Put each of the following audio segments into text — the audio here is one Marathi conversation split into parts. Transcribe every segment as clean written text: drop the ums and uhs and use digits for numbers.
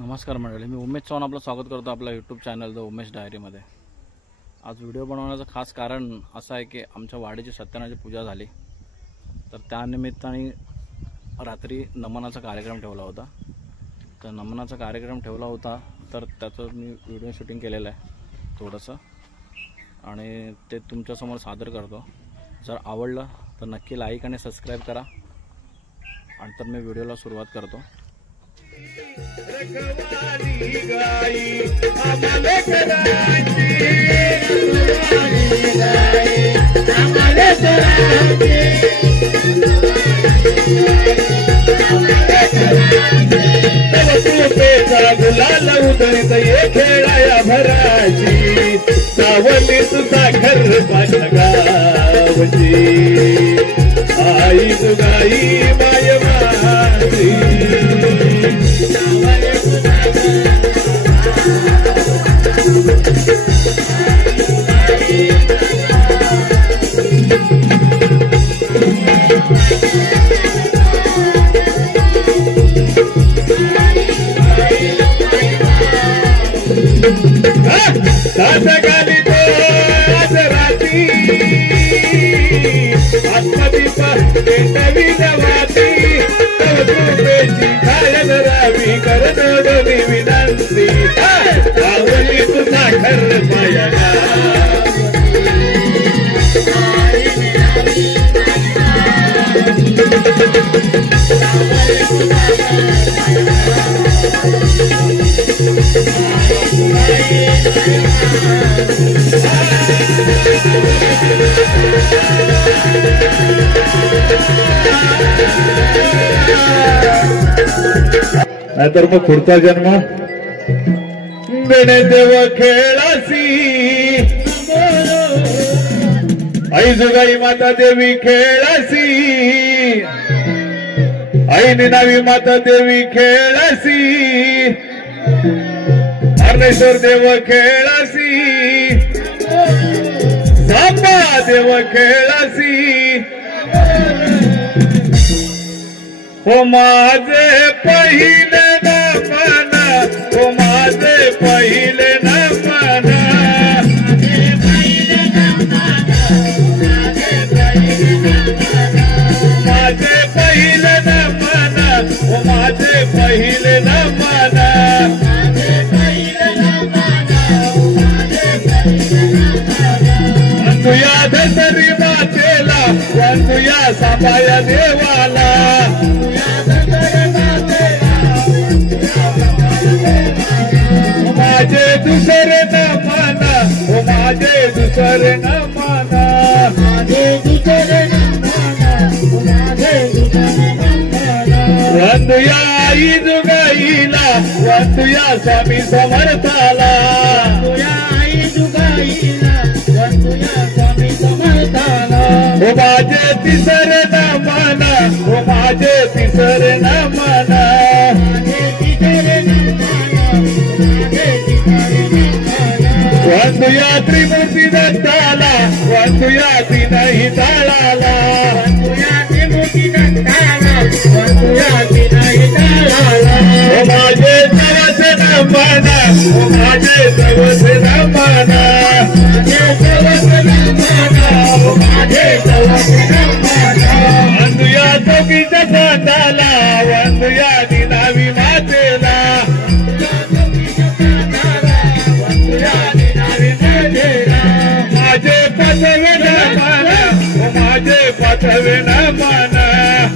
नमस्कार मंडळी, मी उमेश चव्हाण आपलं स्वागत करतो आपल्या यूट्यूब चॅनल द उमेश डायरीमध्ये। आज व्हिडिओ बनवण्याचं खास कारण असं आहे की आमच्या वाडीची सत्यनारायणाची पूजा झाली, तर त्यानिमित्ताने रात्री नमनाचा कार्यक्रम ठेवला होता। तर नमनाचा कार्यक्रम ठेवला होता तर त्याचं मी व्हिडिओ शूटिंग केलेलं आहे थोडंसं, आणि ते तुमच्यासमोर सादर करतो। जर आवडलं तर नक्की लाईक आणि सबस्क्राईब करा। आणि तर मी व्हिडिओला सुरुवात करतो। रखवाली गाई आम्हाले करायची, आम्हाले करायची, तव कृपेचा गुलाल उधळीत ये खेळाया भराची, सावली तुझा घर पाठ गावची, आई तुगाई माय माझी, गाली तो आज राती आत्मदीप पेटवी नवाती, तव कृपेची घायल रावी करतो विनंती, आवली तुझा घर पाया नाहीतर मग पुढचा जन्म देणे देव खेळासी, आई जुगाई माता देवी खेळासी, आई निनावी माता देवी खेळासी, हरणेश्वर देव खेळासी, सांबा देव खेळासी, ओ माझे पहिले नमन, ओ माझे पहिले नमन, माझे पहिले नमन, ओ माझे पहिले नमन, वंदुया दसरी मातेला, वंदुया सांबाया देवाला, माझे दुसरे नमन, ओ माझे दुसरे नमन, माझे दुसरे नमन, ओ माझे दुसरे नमन, वंदुया आई जुगाईला, वंदुया स्वामी समर्थाला, वंदुया आई जुगाईला, वंदुया स्वामी समर्थाला, ओ माझे तिसरे नमन, ओ माझे तिसरे नमन, वंदुया त्रिमूर्ती दत्ताला, वंदुया तीनही ताळाला, वंदुया त्रिमूर्ती दत्ताला, वंदुया तीनही ताळाला, ओ माझे सर्वसे नमन, ओ माझे सर्वसे नमन, माझे सर्वसे नमन, ओ माझे सर्वसे नमन, वंदुया चौकीच्या चांदाला, वंदुया निनावी मातेला, माझे पाचवे नमन, ओ माझे पाचवे नमन,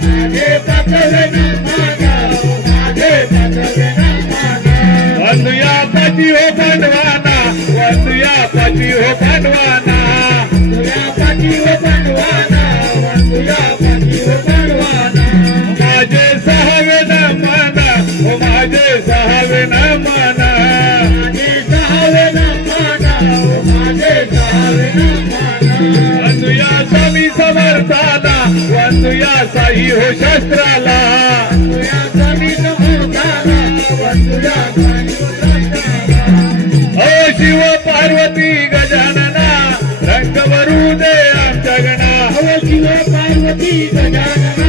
माझे पाचवे नमन, ओ माझे पाचवे नमन, वंदुया पती हो बनवाना, वंदुया पती हो बनवाना, वंदुया पती हो बनवाना, वंदुया पती हो बनवाना, माझे सहावे नमन, ओ माझे सहावे नमन, माझे सहावे नमन, ओ माझे सहावे नमन, वंदुया स्वामी समर्थाला, वंदुया साई हो शस्त्राला, वंदुया स्वामी समर्थाला, वंदुया साई हो शस्त्राला, ओ शिव पार्वती गजानना, रंग भरू दे आमच्या गणा, ओ शिव पार्वती गजानना,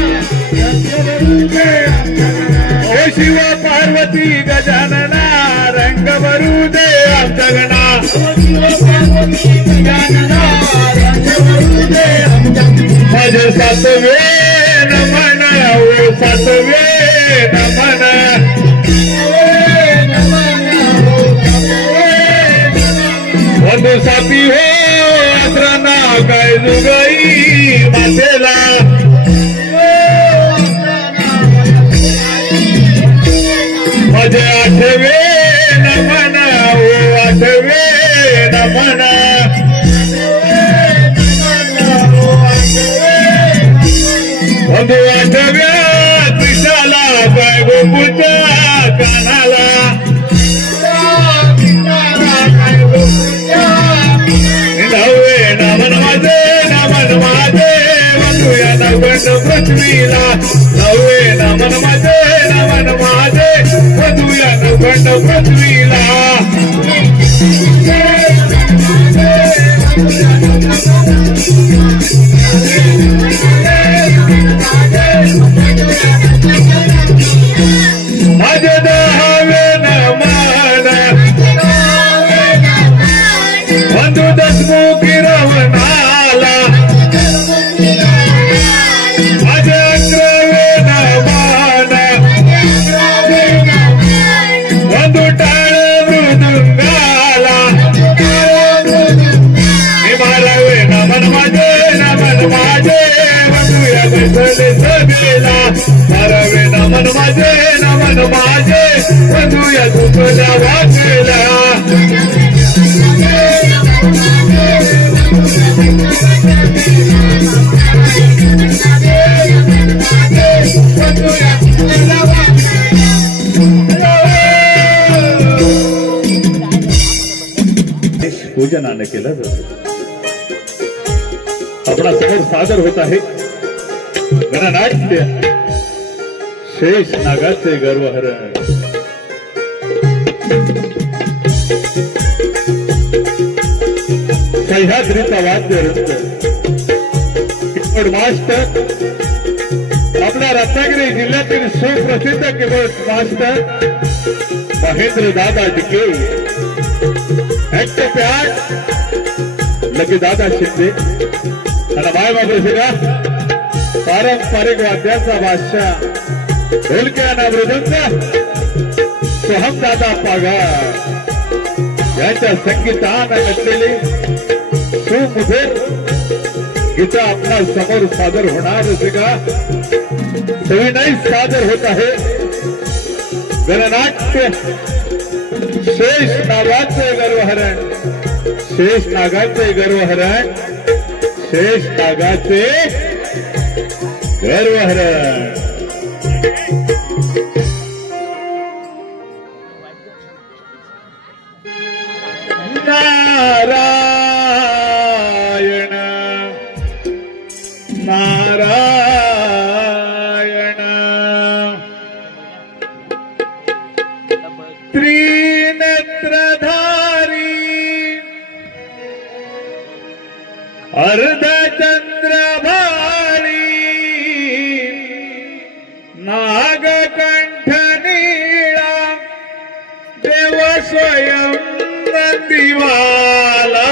रंग भरू दे आमच्या गणा, ओ शिव पार्वती गजानना, रंग भरू दे आमचा गणा माझे सातवे नमन ओ सातवे नमन बंधू साथी हो आसराना काय जुगाई मातेला माझे आठवे नमन ओ आठवे नमन बंधू आठव्या त्रिशाला काय गोकुळच्या कानाला नववे नमन माझे बंधूया नवगण पृथ्वीला नववे नमन माझे बंधूया नवगण पृथ्वीला माझे दहावे नमन बंधू दसमुखी रवणाला माझे अकरावे नमन बंधू टाळ मृदुंगाला बारावे नमन माझे बंधूया बैसले सगळेला बारावे नमन माझे बंधूया झोपल्या वाचेला पूजनाने केलं जातं आपला समोर सादर होत आहे गणनाट्य शेष नागाचे गर्वहरण सह्याद्रीचा वाद्य रंग कीबोर्ड मास्टर आपल्या रत्नागिरी जिल्ह्यातील सुप्रसिद्ध कीबोर्ड मास्टर महेंद्र दादा डिके ऍक्ट लगे दादा शिंदे आणि बाय बाबा पारंपरिक वाद्याचा बादशाह ढोलक्या ना मृदंग सोहम दादा पागार यांच्या संगीताने नटलेले सुमधुर गीत आपल्या समोर सादर होणार का सविनय सादर होत आहे गणनाट्य शेष नागाचे गर्वहरण शेष नागाचे गर्वहरण शेष नागाचे गर्वहरण नारायण नारायण त्रिनेत्रधारी अर्धचंद्रभारी नागकंठ नीळा देव स्वयं दिवाला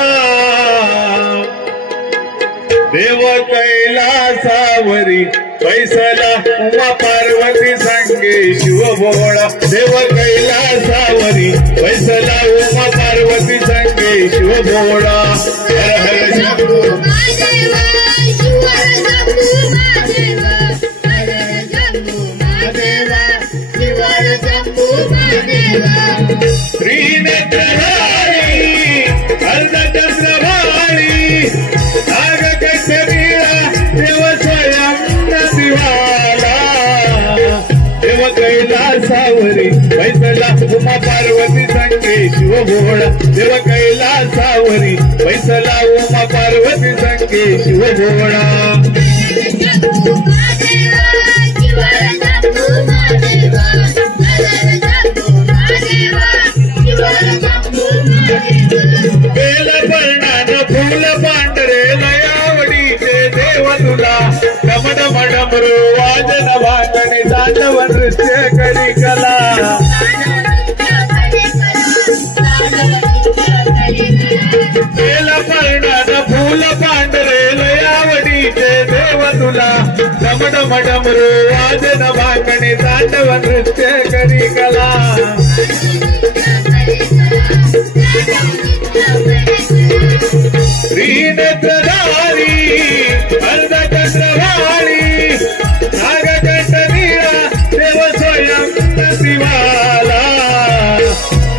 देव कैलासावरी बैसला उमा पार्वती संगे शिव भोळा देव कैलासावरी बैसला उमा पार्वती संगे शिव भोळा हर हर शंभू महादेवा शिवर शंभू महादेवा हर शंभू महादेवा शिवर शंभू महादेवा त्रिनेत्रधारी अर्धचंद्रभारी नागकंठ नीळा देव स्वयं दिवाला देव कैलासावरी बैसला उमा पार्वती संगे शिव भोळा देव कैलासावरी बैसला उमा पार्वती संगे शिव भोळा बेल पर्णान फूल पांढरे लयावडीचे देव तुला डमडम डमरू वाजन वाजणी तांडव नृत्य करी कला तुला डमडम डमरू वाजन भांगणे तांडव नृत्य करी कला श्रीनेत्रधारी अर्धचंद्रवाणी नागकंठ नीळा देव स्वयं शिवाला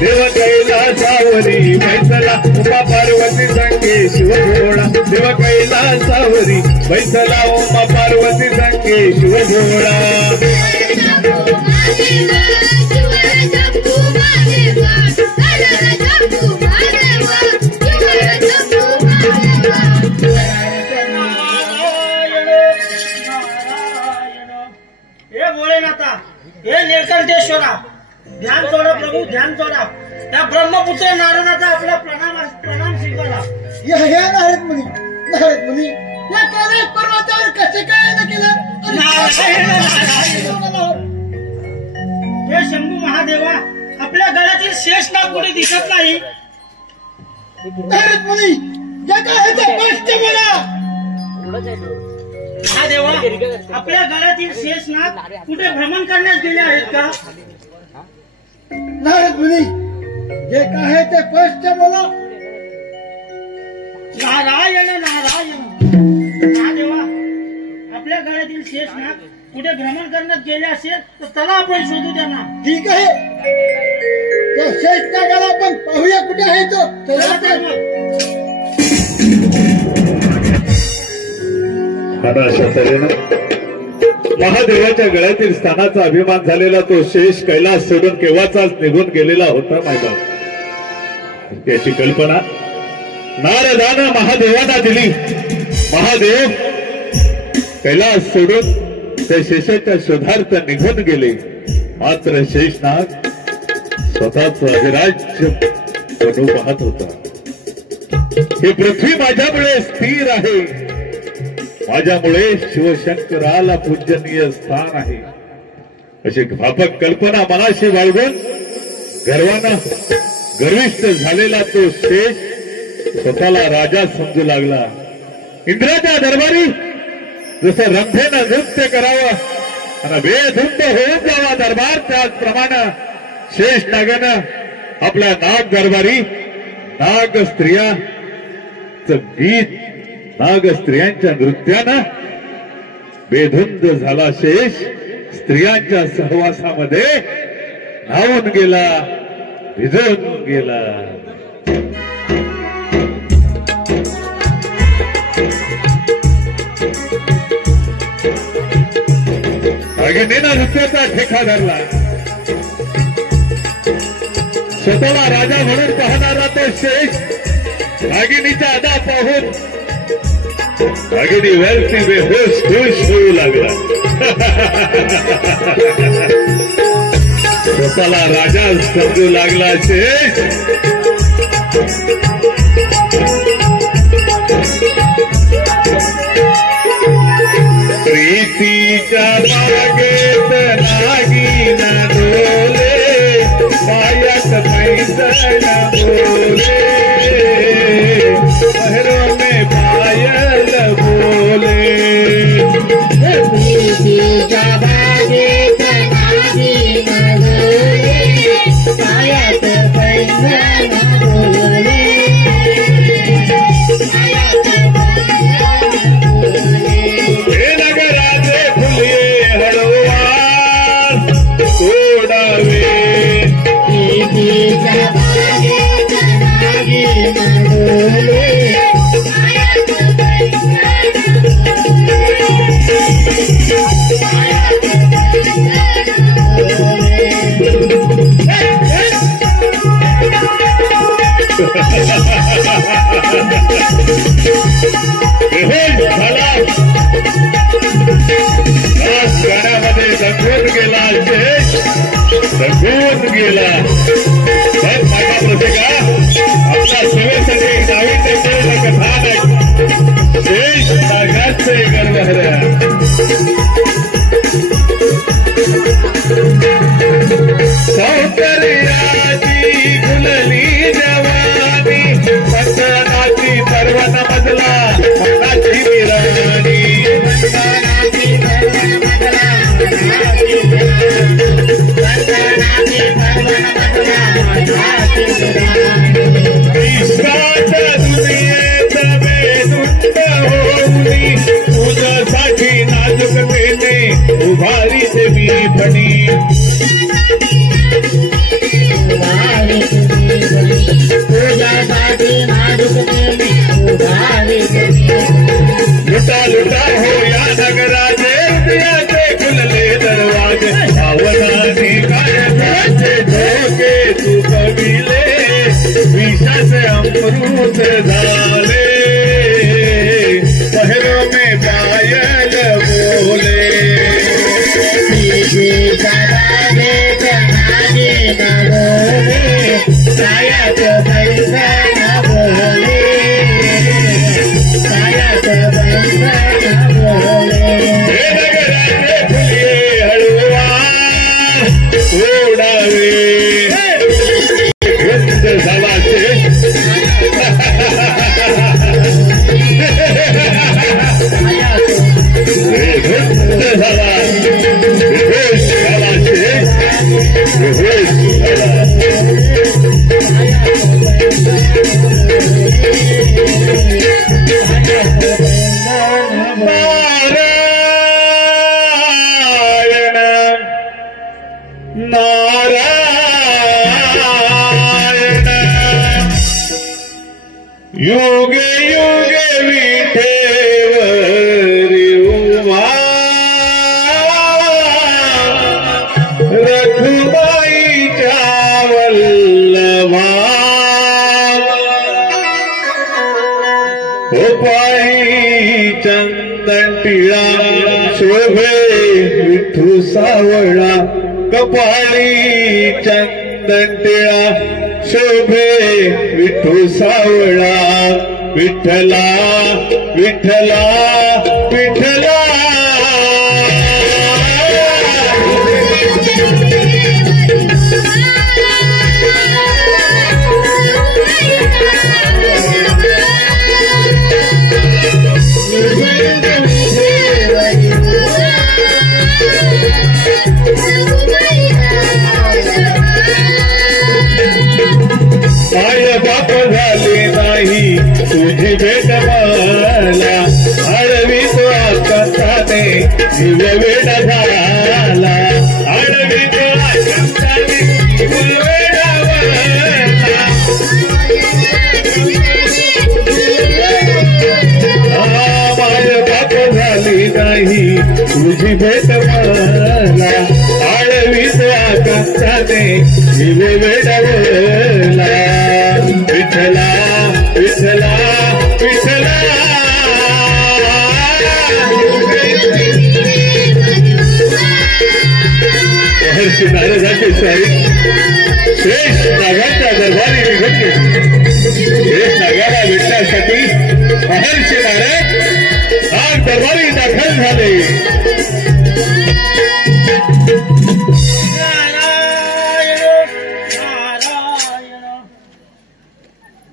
देव कैलासावरी बैसला उमा पार्वती संगे शिवभोळा देव कैलासावरी बैसला उमा पार्वती संगे शिवभोळा हे भोलेनाथा हे नीलकंठेश्वरा ध्यान जोडा प्रभू ध्यान जोडा त्या ब्रह्मपुत्र नारदाचा आपला प्रणाम स्वीकारा. हे नारद मुनी या कैलास पर्वतावर कसे काय केलं? हे शंभू महादेवा आपल्या गळ्यातील शेष नाग कुठे दिसत नाही. नारद मुनी या काय स्पष्ट बोला. महादेवा आपल्या गळ्यातील शेष नाग कुठे भ्रमण करण्यास गेले आहेत का? नारद मुनी जे काय ते स्पष्ट बोला. नारायण नारायण. महादेवा आपल्या गळ्यातील शेष नाग कुठे भ्रमण करण्यात गेले असेल तर चला आपण शोधू द्या ना. ठीक आहे तो शेष नागाला आपण पाहूया कुठे आहे तो. चला तर मग. अशा तऱ्हेनं महादेवाच्या गळ्यातील स्थानाचा अभिमान झालेला तो शेष कैलास सोडून केव्हाचाच निघून गेलेला होता मैदान. याची कल्पना नारदानं महादेवांना दिली. महादेव कैलास सोडून त्या शेषाच्या शोधार्थ निघून गेले. मात्र शेषनाग स्वतःच अधिराज्य बनू पाहत होता. ही पृथ्वी माझ्यामुळे स्थिर आहे, माझ्यामुळे शिवशंकराला पूजनीय स्थान आहे अशी भापक कल्पना मनाशी बाळगून गर्वानं गर्विष्ठ झालेला तो शेष स्वतःला राजा समजू लागला. इंद्राच्या दरबारी जसं रंभेनं नृत्य करावं आणि बेधुंद होऊन जावा दरबार, त्याचप्रमाणे शेष नागानं आपल्या नाग दरबारी नाग स्त्रियाचं गीत नाग स्त्रियांच्या नृत्यानं बेधुंद झाला. शेष स्त्रियांच्या सहवासामध्ये न्हावून गेला, भिजून गेला. नागिनीनं नृत्याचा ठेका धरला. स्वतःला राजा म्हणून पाहणारा तो शेष नागिनीच्या अदा पाहून नागिनी वरती बेहोश खुश होऊ लागला. स्वतःला राजा समजू लागला. शेष प्रीतीच्या बागेत नागिन डोले, पायात पैसण बोले, शहरों में पायल बोले. प्रीतीच्या बागेत नागिन डोले, पायात पैसण बोले, पायात पैसण बोले. हे नगराचे फुले हळवार सोडावे. प्रीतीच्या बागेत नागिन डोले, पायात पैसण झाला. गाण्यामध्ये दंगून गेला. शेष दंगून गेला. पण माझा प्रत्येका आपल्या सेवेसाठी नाविन्य कथान शेष नागाचे गर्वहर. सौंदर्याची गुलली जवानी, पतनाची पर्वत मधला मनाची विराणी. दुनियेत बेदुंड होऊनी तुझ्यासाठी नाजूकतेने उभारी देवी पणी लुटा लुटा हो या नगराचे हृदयाचे खुलले दरवाजे भावनाने कायमाचे धोके तू कविले विषाचे अमृत झाले शहरों में पायल बोले युगे युगे विठेवरी उमा रखुबाईच्या वल्लभा पायी चंदन टिळा शोभे विठू सावळा कपाळी चंदन टिळा शोभे विठू सावळा विठ्ठला विठ्ठला विठ्ठला माय बाप झाले नाही तुझी भेट मला आडवी तो आकाशाने जीव वेड झाला आडवी तो आकाशाने जीव वेड माय बाप झाली नाही तुझी भेट मला आडवी तो आकाशाने जीव वेडवला विठ्ठला विठ्ठला विठ्ठला महर्षी नारदाचे सारी श्रेष्ठ नागाच्या दरबारी निघून गेले श्रेष्ठ नागाला भेटण्यासाठी महर्षी नारद आज दरबारी दाखल झाले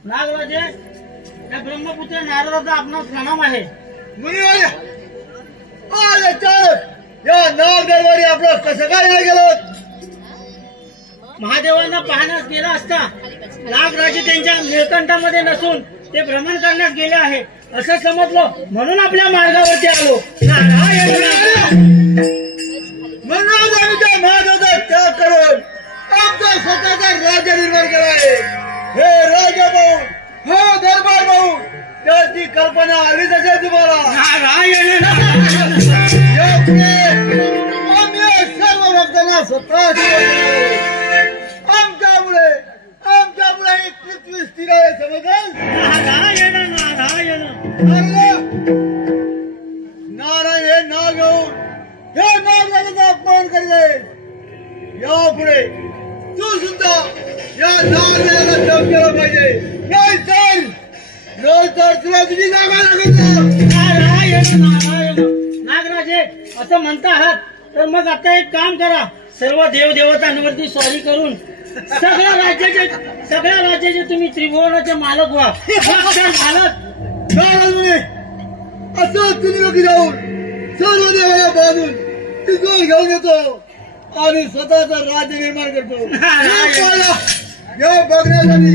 नागराजे या ब्रह्मपुत्र नारदाचा आपणास प्रणाम आहे मुनिवाले या नाग दरबारी आपलं कसं काय नाही गेलं महादेवांना पाहण्यास गेला असता नागराजे त्यांच्या निळकंठामध्ये नसून ते भ्रमण करण्यास गेले आहे असं समजलं म्हणून आपल्या मार्गावरती आलो महाराजा त्याग करून आमचा स्वतःचा राज्य निर्माण केला आहे हे राजा भाऊ हो दरबार भाऊ त्याची कल्पना आलीच असेल तुम्हाला आम्ही सर्व भक्तांना स्वतः आमच्यामुळे ही पृथ्वी स्थिर आहे समजेल नारायण हे नाग घेऊन हे नागराजाचा अपमान करीत आहे यापुढे तू सुद्धा या नागराजाला जप केला पाहिजे नाही तर तुला तुझी जागा लागत नागराजे असं म्हणता आहात तर मग आता एक काम करा सर्व देवदेवतांवरती स्वारी करून सगळ्या राज्याचे तुम्ही त्रिभुवनाचे मालक व्हा मालक असं तुम्ही लोक जाऊन सर्व देवाला बांधून तिथून घेऊन येतो आणि स्वतःचा राज्य निर्माण करतो. या बघण्यासाठी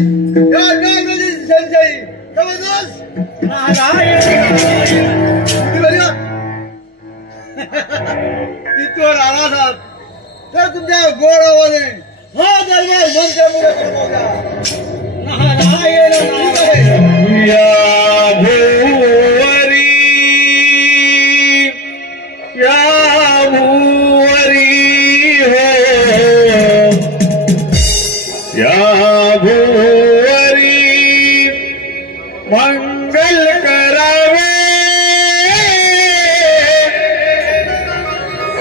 या नागराची संचयी जबरदस्त इथवर आला तर तुमच्या गोड आवाजे हा दरबार मंत्र्यामुळे नारायण या भुवरी या भुवरी हो या भुवरी मंगल करावे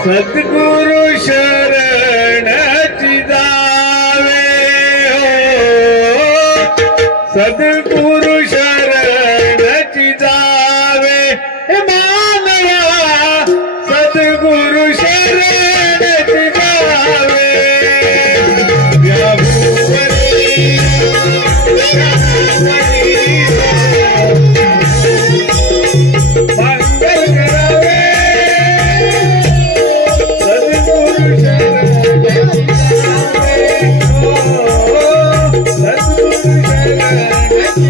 सद्गुरु शरणची जावे हो सद्गुरु शरणची जावे मानवा सद्गुरु शरणची जावे या भुवरी या भुवरी मंगल करावे सद्गुरु शरणची जावे हो सद्गुरु शरणची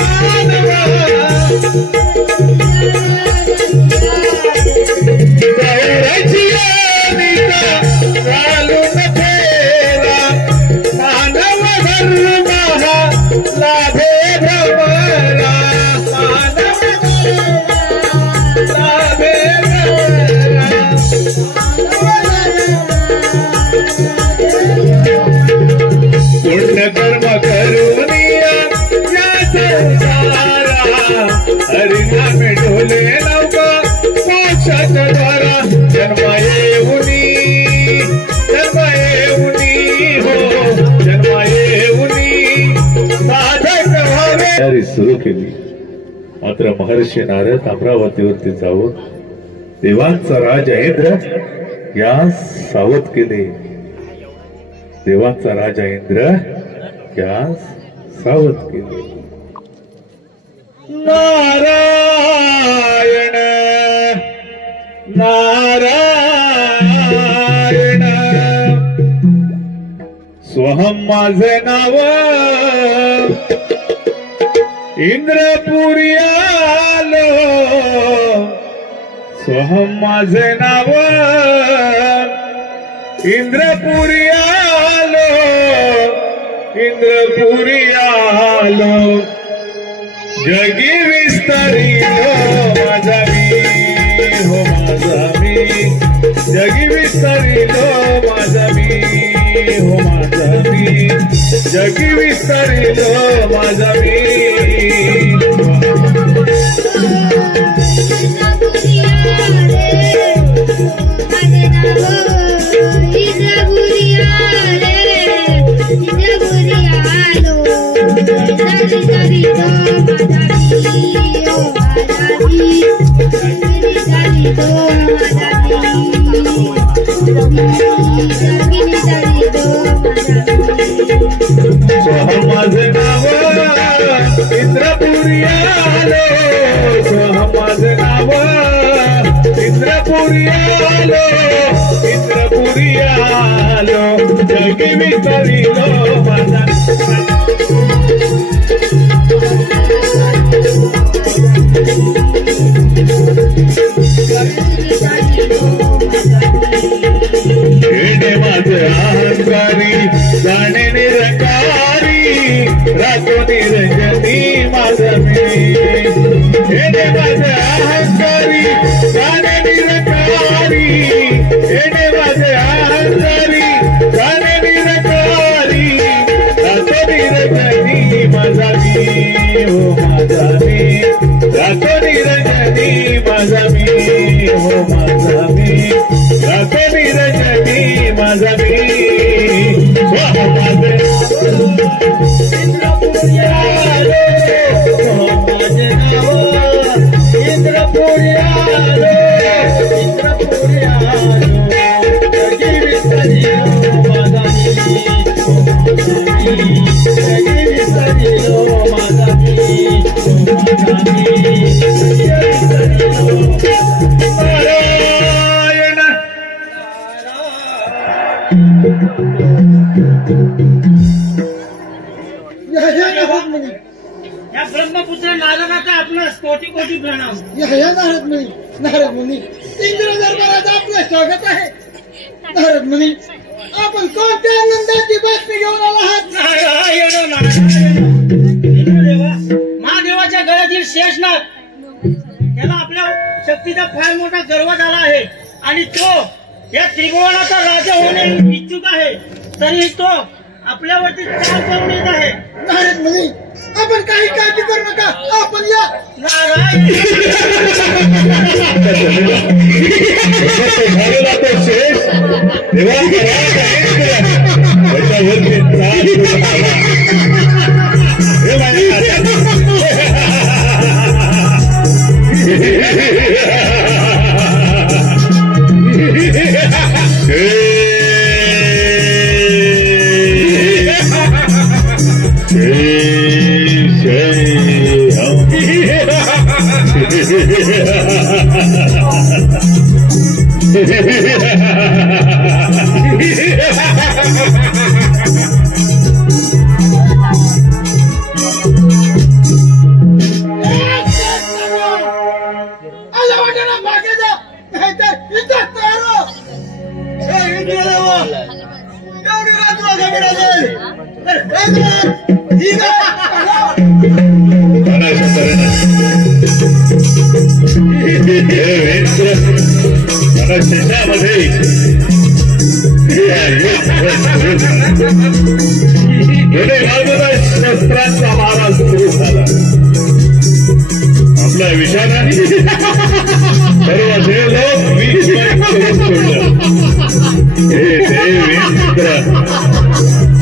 मानवा चालून फेरा मानव धर्म लाभे भ्रमरा मानव लाभे पुण्य कर्म करून या संसारा हरिनाम ढोले नौका मोक्षात द्वारा जन्म येऊनी हो जन्म येऊनी साधक व्हावे तयारी सुरू केली. मात्र महर्षी नारद अमरावतीवरती जाऊन देवांचा राजा इंद्र यास सावध केले. देवांचा राजा इंद्र यास सावध केले. नारायण नारायण स्वहं माझे नाव इंद्रपुरी आलो स्वहं माझे नाव इंद्रपुरी आलो इंद्रपुरी आलो जगी विस्तारिलो माझा मी हो माझा मी जगी विस्तारिलो माझा मी हो माझा मी जगी विस्तारिलो माझा मी स्वहं माझे नाव इंद्रपुरी आलो स्वहं माझे नाव इंद्रपुरी आलो इंद्रपुरी आलो जगी विस्तारिलो माझा येणे माझे अहंकारी जाणे निरंकारी रातो निरंजनी माझा मी येणे माझे अहंकारी जाणे निरंकारी येणे माझे अहंकारी जाणे निरंकारी रातो निरंजनी माझा मी हो माझा मी रातो निरंजनी माझा मी हो माझा मी रातो निरंजनी माझा मी स्वहं माझे इंद्रपुरी आलो स्वहं माझे नाव इंद्रपुरी आलो इंद्रपुरी आलो जगी विस्तारिलो माझा मी जगी विस्तारिलो माझा मी नारायण या ब्रह्मपुत्र नारदाचा आपणास कोटी कोटी प्रणाम. नारद मुनी इंद्र दरबारात आपलं स्वागत आहे. नारद मुनी आपण कोणत्या आनंदाची बातमी घेऊन आला आहात? इंद्रदेवा, महादेवाच्या गळ्यातील शेषनाग त्याला आपल्या शक्तीचा फार मोठा गर्व झाला आहे आणि तो या त्रिभुवनाचा राजा होणे इच्छुक आहे. तरी तो आपल्यावरती चाल करून येत आहे. नारद मुनी आपण काही काळजी करू नका. आपण या शस्त्रांचा मारा सुरू झाला. आपल्या विषाणाने सर्व देव लोक वीज करून सोडलं. हे देव इंद्र,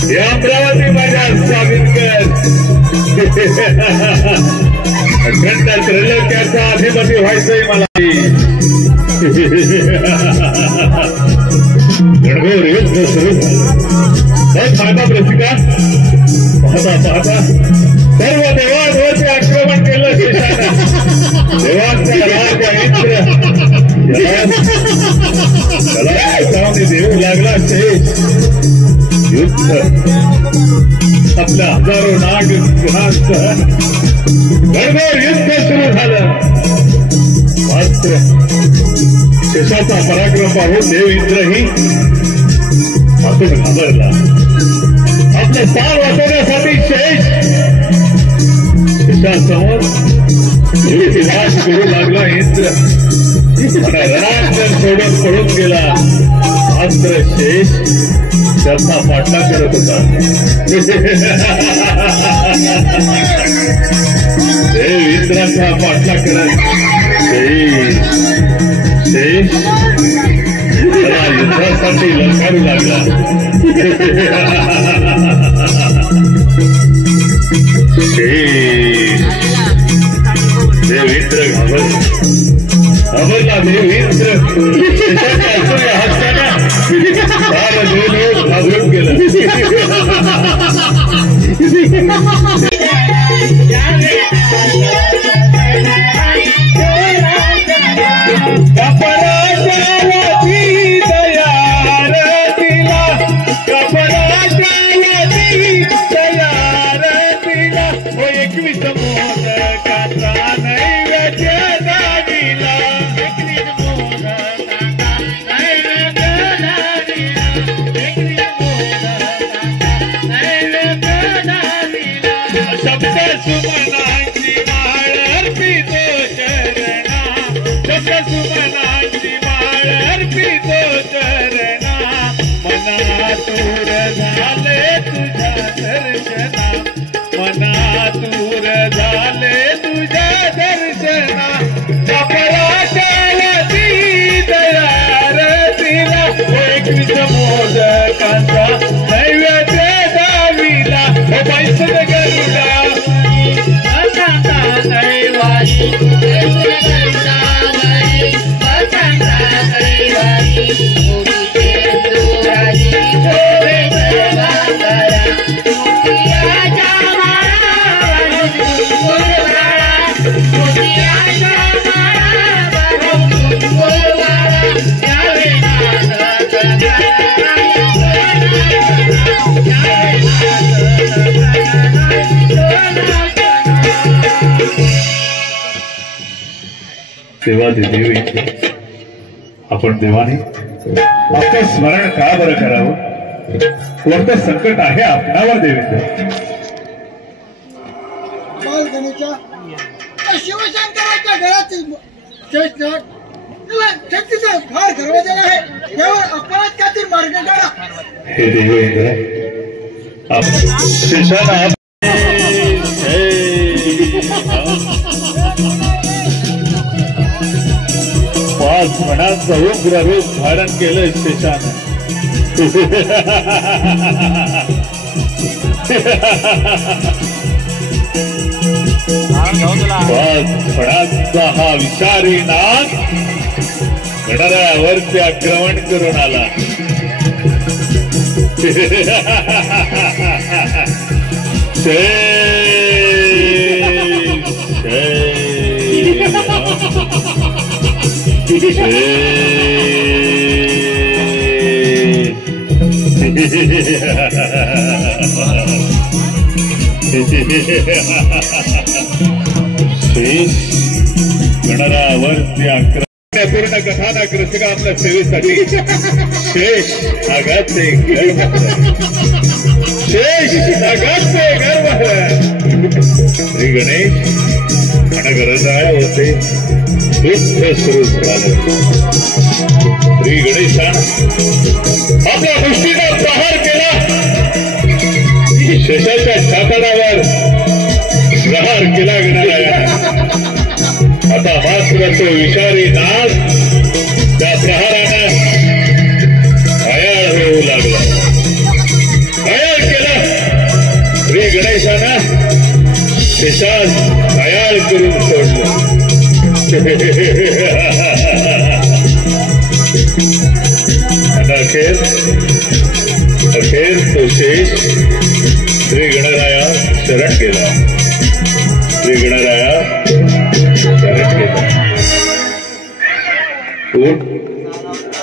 हे अमरावती माझ्या स्वागत कर. अखंड त्रैलोक्याचा अधिपती व्हायचंय मला. गणगौर युद्ध सुरू झालं. मग माझा रसिका पाहता पाहता सर्व देवांवरती आक्रमण केलं शेषानं. देवांचा राजा इंद्र त्याला देऊ लागला. शेष युद्ध आपल्या हजारो नाग गुणांसह गणगौर युद्ध सुरू झालं. मात्र शेषाचा पराक्रम पाहून देव इंद्रही मातून घाबरला. आपलं स्थान वाचवण्यासाठी शेष शेषासमोर विलास करू लागला. इंद्र रणांगण सोडून पडून गेला. मात्र शेष त्याचा पाठला करत होता. देव इंद्राचा पाठला करत शेष त्याला युद्धासाठी ललकारू लागला. देव इंद्र घाबरला. देव इंद्र हसताना सारं देव घाबरून गेलं. एक देवाचे देव इथे आपण देवाने आपलं स्मरण का बरं करावं? कोणतं संकट आहे आपणावर देवेंद्र? बालगणेच्या शिवशंकराच्या घरातील शेषनाग त्याला शक्तीचा फार गर्व झाला आहे. यावर अपराध कातील मार्ग काढा. हे देवेंद्र शेषानाग पाच मनांचं उग्र रूप धारण केलं शेषानं. पाच फणांचा हा विषारी नाग गणरायावरती आक्रमण करून आला. गणरायावरती आक्रमण पूर्ण कथानक रसिक आपल्या सेवेसाठी शेष नागाचे गर्व. शेष नागाचे गर्व. श्री गणेश गणरायावरती युद्ध सुरू झालं. श्री गणेशानं आपल्या दृष्टीनं प्रहार केला. शेषाच्या छाताडावर प्रहार केला गणरायानं. आता मात्र तो विषारी नाग त्या प्रहारानं घायाळ होऊ लागला. घायाळ केला. श्री गणेशानं शेषास घायाळ करून सोडलं. आता अखेर तो शेष श्री गणराया शरण गेला. श्री गणराया शरण गेला.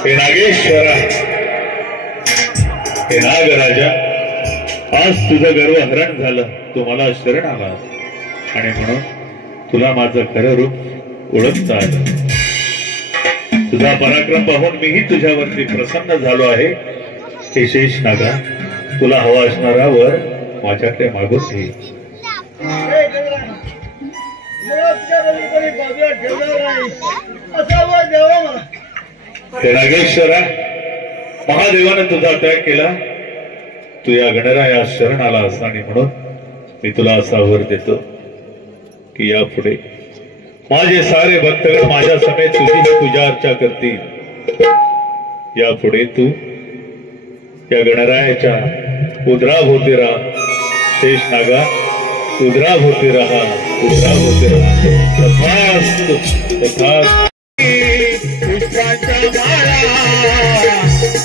हे नागेश्वरा, हे नागराजा, आज तुझं गर्व हरण झालं. तू मला शरण आला आणि म्हणून तुला माझं खरं रूप ओळखता आलं. तुझा पराक्रम पाहून मीही तुझ्यावरती प्रसन्न झालो आहे. हे शेष नागा, तुला हवा असणारा वर माझ्याकडे मागून घे. हे नागेश्वरा, महादेवाने तुझा त्याग केला. तू या गणराया शरण आला असा आणि म्हणून मी तुला असा वर देतो की यापुढे माझे सारे भक्तगण माझ्या समेत तुझी पूजा अर्चा करतील. यापुढे तू या गणरायाच्या उदराभोवती राहा. शेष नागा, उदराभोवती राहा, उदराभोवती राहा. तथास्तु, तथास्तु. पुष्पांच्या माळा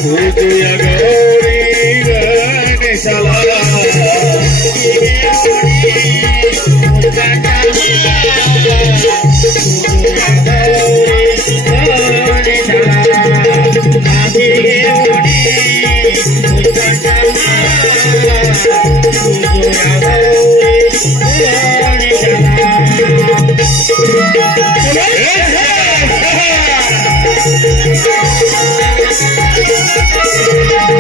पूजूया Gauri गणेशाला. Thank you.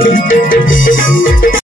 Thank you.